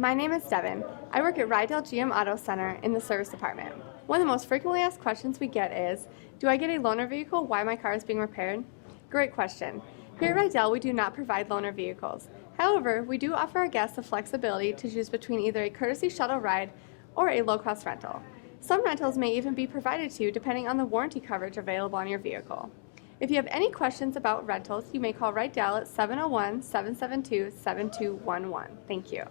my name is Devyn. I work at Rydell GM Auto Center in the service department. One of the most frequently asked questions we get is, do I get a loaner vehicle while my car is being repaired? Great question. Here at Rydell, we do not provide loaner vehicles. However, we do offer our guests the flexibility to choose between either a courtesy shuttle ride or a low-cost rental. Some rentals may even be provided to you depending on the warranty coverage available on your vehicle. If you have any questions about rentals, you may call Rydell at 701-772-7211. Thank you.